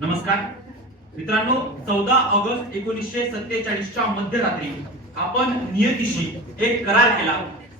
नमस्कार मित्रांनो, 14 ऑगस्ट 1947च्या मध्यरात्री आपण नियतीशी एक करार केला।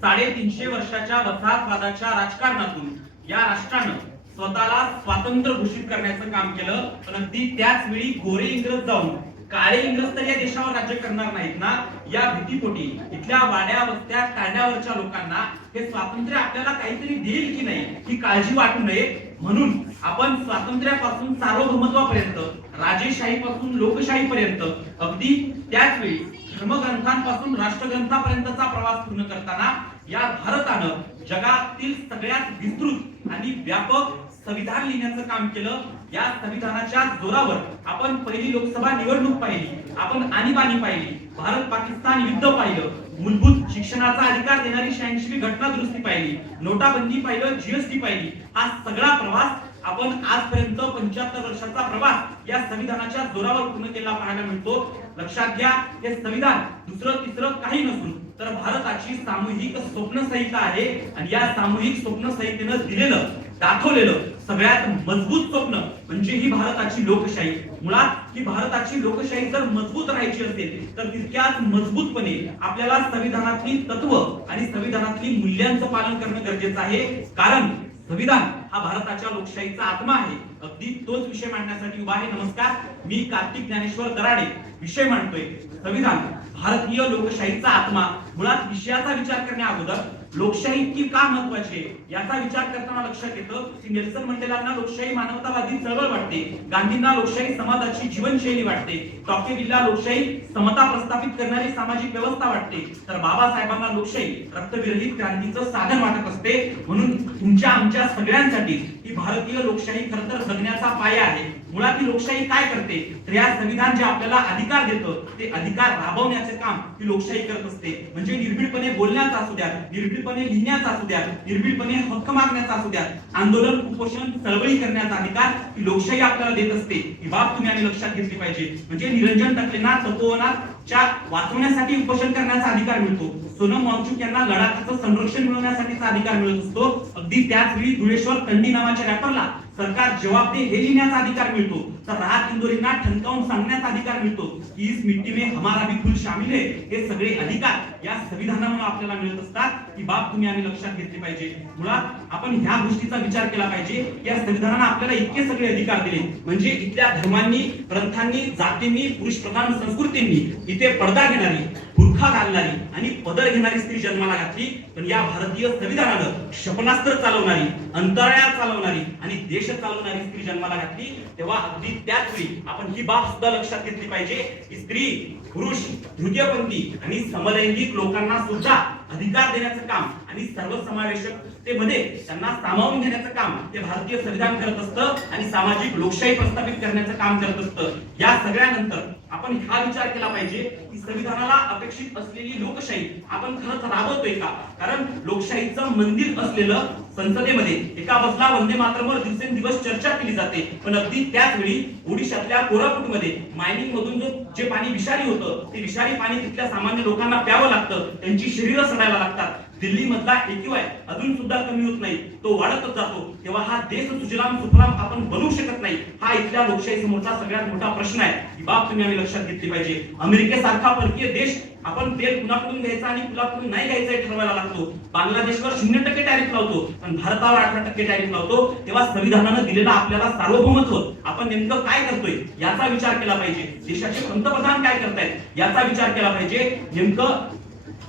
350 वर्षाच्या वसाहतवादाच्या राजकारणातून या राष्ट्रानं स्वतःला स्वातंत्र्य घोषित करण्याचं काम केलं। पण अगदी त्याच वेळी गोरे इंग्रज जाऊन काळे इंग्रज तर या देशावर राज्य करणार नाहीत ना, या भीतीपोटी इथल्या वाड्या वस्त्या तांड्यावरच्या लोकांना हे स्वातंत्र्य आपल्याला काहीतरी देईल की नाही ही काळजी वाटू नये म्हणून आपण स्वातंत्र्यापासून सार्वभौमत्वापर्यंत, राजेशाहीपासून लोकशाहीपर्यंत, अगदी त्याच वेळी धर्मग्रंथांपासून राष्ट्रग्रंथापर्यंतचा प्रवास पूर्ण करताना या भारतानं जगातील सगळ्यात विस्तृत आणि व्यापक संविधान लिहिण्याचं काम केलं। या संविधानाच्या जोरावर आपण पहिली लोकसभा निवडणूक पाहिली, आपण आणीबाणी पाहिली, भारत पाकिस्तान युद्ध पाहिलं, मूलभूत शिक्षणाचा अधिकार देणारी 86वी घटना दुरुस्ती पाहिली, नोटाबंदी पाहिलं, जीएसटी पाहिली। हा सगळा प्रवास आपण आजपर्यंत 75 वर्षाचा प्रवास या संविधानाच्या जोरावर पूर्ण केला पाहायला मिळतो। लक्षात घ्या, हे संविधान दुसरं तिसरं काही नसून तर भारताची सामूहिक स्वप्न संहिता आहे आणि या सामूहिक स्वप्न संहितेनं दिलेलं, दाखवलेलं सगळ्यात मजबूत स्वप्न म्हणजे ही भारताची लोकशाही। मुळात ही भारताची लोकशाही जर मजबूत राहायची असेल तर तितक्याच मजबूतपणे आपल्याला संविधानातली तत्व आणि संविधानातली मूल्यांचं पालन करणं गरजेचं आहे। कारण संविधान हा भारताच्या लोकशाहीचा आत्मा आहे। अगदी तोच विषय मांडण्यासाठी उभा आहे। नमस्कार, मी कार्तिक ज्ञानेश्वर दराडे विषय मांडतोय संविधान भारतीय लोकशाहीचा आत्मा। मुळात विषयाचा विचार करण्या अगोदर लोकशाही इतकी का महत्वाची आहे याचा विचार करताना लक्षात येतं की नेल्सन मंडेलांना लोकशाही मानवतावादी चळवळ वाटते, गांधींना लोकशाही समाजाची जीवनशैली वाटते, टॉकेविलला लोकशाही समता प्रस्थापित करणारी सामाजिक व्यवस्था वाटते, तर बाबासाहेबांना लोकशाही रक्तविरहित क्रांतीचं साधन वाटत असते। म्हणून तुमच्या आमच्या सगळ्यांसाठी ही भारतीय लोकशाही खरं तर जगण्याचा पाया आहे। मुळात ही लोकशाही काय करते तर या संविधान जे आपल्याला अधिकार देतं ते अधिकार राबवण्याचे काम ही लोकशाही करत असते। म्हणजे निर्भीडपणे बोलण्याचा असू द्या, निर्भीडपणे लिहिण्याचा असू द्या, निर्भीडपणे हक्क मागण्याचा असू द्या, आंदोलन उपोषण चळवळी करण्याचा अधिकार ही लोकशाही आपल्याला देत असते। ही बाब तुम्ही आणि लक्षात घेतली पाहिजे। म्हणजे निरंजन टकलेंना तपोवनाच्या वाचवण्यासाठी उपोषण करण्याचा अधिकार मिळतो, सोनम वांगचुक यांना लडाखचं संरक्षण मिळवण्यासाठीचा अधिकार मिळत असतो। अगदी त्याच वेळी धुळेश्वर कंडी नावाच्या रॅपरला सरकार जवाब दे हे लिहिण्याचा अधिकार मिळतो, तर राहत इंदोरींना ठणकावून सांगण्याचा अधिकार मिळतो की इस मिट्टी में हमारा भी खून शामिल है। हे सगळे अधिकार या संविधानामुळे आपल्याला मिळत असतात। ही बाब तुम्ही आणि लक्षात घेतली पाहिजे। मुळात आपण ह्या गोष्टीचा विचार केला पाहिजे। या संविधानाने आपल्याला इतके सगळे अधिकार दिले म्हणजे इथल्या धर्मांनी, ग्रंथांनी, जातींनी, पुरुष प्रधान संस्कृतींनी इथे पडदा घेणारी, बुरखा घालणारी आणि पदर घेणारी स्त्री जन्माला घातली। पण या भारतीय संविधानानं क्षेपणास्त्र चालवणारी, अंतराळात चालवणारी आणि देश चालवणारी स्त्री जन्माला घातली। तेव्हा अगदी त्याच वेळी आपण ही बाब सुद्धा लक्षात घेतली पाहिजे की स्त्री, पुरुष, तृतीयपंथी आणि समलैंगिक लोकांना सुद्धा अधिकार देण्याचं काम आणि सर्वसमावेशकतेमध्ये त्यांना सामावून घेण्याचं काम हे भारतीय संविधान करत असतं आणि सामाजिक लोकशाही प्रस्थापित करण्याचं काम करत असतं। या सगळ्यानंतर आपण हा विचार केला पाहिजे की संविधानाला अपेक्षित असलेली लोकशाही आपण खरंच राबवतोय का? कारण लोकशाहीचं मंदिर असलेलं संसदेमध्ये एका बसला वंदे मातरमवर दिवसेंदिवस चर्चा केली जाते, पण अगदी त्याच वेळी ओडिशातल्या कोरापुटमध्ये मायनिंग मधून जे पाणी विषारी होतं ते विषारी पाणी तिथल्या सामान्य लोकांना प्यावं लागतं, त्यांची शरीरं सडायला लागतात। दिल्ली मधला AQI अजून सुद्धा कमी होत नाही, तो वाढतच जातो। तेव्हा हा देश सुजलाम सुफलाम आपण बनवू शकत नाही, हा इथल्या लोकशाही समोरचा सगळ्यात मोठा प्रश्न आहे। ही बाब तुम्ही आम्ही लक्षात घेतली पाहिजे। अमेरिकेसारखा परकीय देश आपण तेल कुणाकडून घ्यायचं आणि कुणाकडून नाही घ्यायचं हे ठरवायला लागतो। बांगलादेशवर 0% टॅरिफ लावतो पण भारतावर 18% टॅरिफ लावतो। तेव्हा संविधानानं दिलेला आपल्याला सार्वभौमत्व आपण नेमकं काय करतोय याचा विचार केला पाहिजे। देशाचे पंतप्रधान काय करतायत याचा विचार केला पाहिजे। नेमकं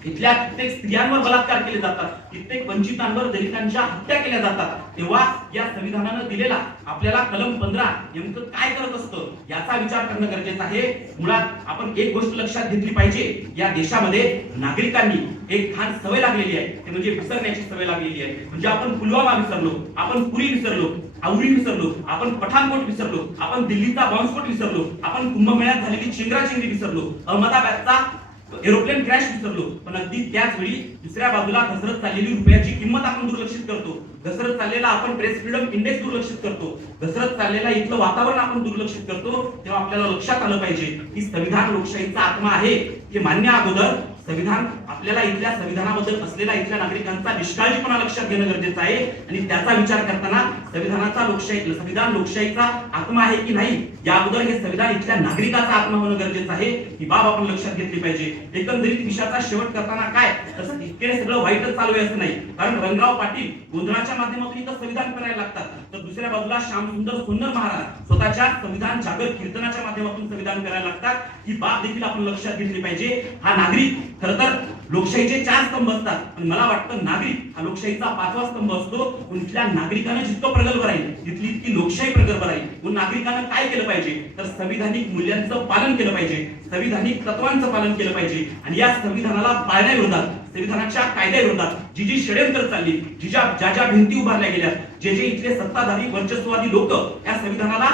इथल्या कित्येक स्त्रियांवर बलात्कार केले जातात, कित्येक वंचितांवर, दलितांच्या हत्या केल्या जातात। तेव्हा या संविधानानं दिलेला आपल्याला कलम 15 नेमकं काय करत असतं याचा विचार करणं गरजेचं आहे। मुळात आपण एक गोष्ट लक्षात घेतली पाहिजे, या देशामध्ये नागरिकांनी एक घाण सवय लागलेली आहे, ते म्हणजे विसरण्याची सवय लागलेली आहे। म्हणजे आपण पुलवामा विसरलो, आपण पुरी विसरलो, आवरी विसरलो, आपण पठाणकोट विसरलो, आपण दिल्लीचा बॉम्बस्फोट विसरलो, आपण कुंभमेळ्यात झालेली चिंगराचिंगरी विसरलो, अहमदाबादचा एरोप्लेन क्रॅश विसरलो। पण अगदी त्याच वेळी दुसऱ्या बाजूला घसरत चाललेली रुपयाची किंमत आपण दुर्लक्षित करतो, घसरत चाललेला आपण प्रेस फ्रीडम इंडेक्स दुर्लक्षित करतो, घसरत चाललेला इथलं वातावरण आपण दुर्लक्षित करतो। तेव्हा आपल्याला लक्षात आलं पाहिजे की संविधान लोकशाहीचा आत्मा आहे हे मान्य अगोदर संविधान आपल्याला इथल्या संविधानाबद्दल असलेला इथल्या नागरिकांचा निष्काळजीपणा लक्षात घेणं गरजेचं आहे आणि त्याचा विचार करताना संविधान लोकशाहीचा आत्मा आहे की नाही या अगोदर हे संविधान इथल्या नागरिकाचा आत्मा होणं गरजेचं आहे ही बाब आपण लक्षात घेतली पाहिजे. एकंदरीत विषयाचा शेवट करताना काय तसं इतके सगळं वाईटच चालू आहे असं नाही, कारण रंगराव पाटील गोंधळाच्या माध्यमातून इथं संविधान करायला लागतात, तर दुसऱ्या बाजूला श्यामसुंदर सोन्नर महाराज स्वतःच्या संविधान जागर कीर्तनाच्या माध्यमातून संविधान करायला लागतात. ही बाब देखील आपण लक्षात घेतली पाहिजे. हा नागरिक खरं तर लोकशाहीचे 4 स्तंभ असतात, पण मला वाटतं नागरिक हा लोकशाहीचा 5वा स्तंभ असतो. इथल्या नागरिकांना जितकं प्रगल्भ राहील तिथली इतकी लोकशाही प्रगल्भ राहील. म्हणून नागरिकांना काय केलं पाहिजे तर संविधानिक मूल्यांचं पालन केलं पाहिजे, संविधानिक तत्वांचं पालन केलं पाहिजे आणि या संविधानाला पाळण्याविरोधात, संविधानाच्या कायद्याविरोधात जी जी षड्यंत्र चालली, ज्या ज्या भिंती उभारल्या गेल्या, जे इथले सत्ताधारी वर्चस्ववादी लोक या संविधानाला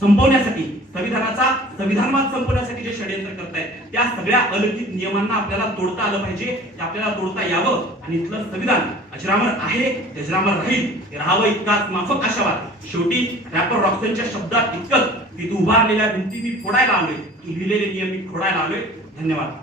संपवण्यासाठी, संविधानवाद संपवण्यासाठी जे षड्यंत्र करतायत त्या सगळ्या अलौकिक नियमांना आपल्याला तोडता आलं पाहिजे, ते आपल्याला तोडता यावं आणि इथलं संविधान अजरामर आहे, अजरामर राहील, हे राहावं इतकाच माफक आशावाद. शेवटी रॅपर रॉक्सनच्या शब्दात इतकंच की तू उभारलेल्या भिंती मी फोडायला आलोय, तू लिहिलेले नियम मी फोडायला आलोय. धन्यवाद.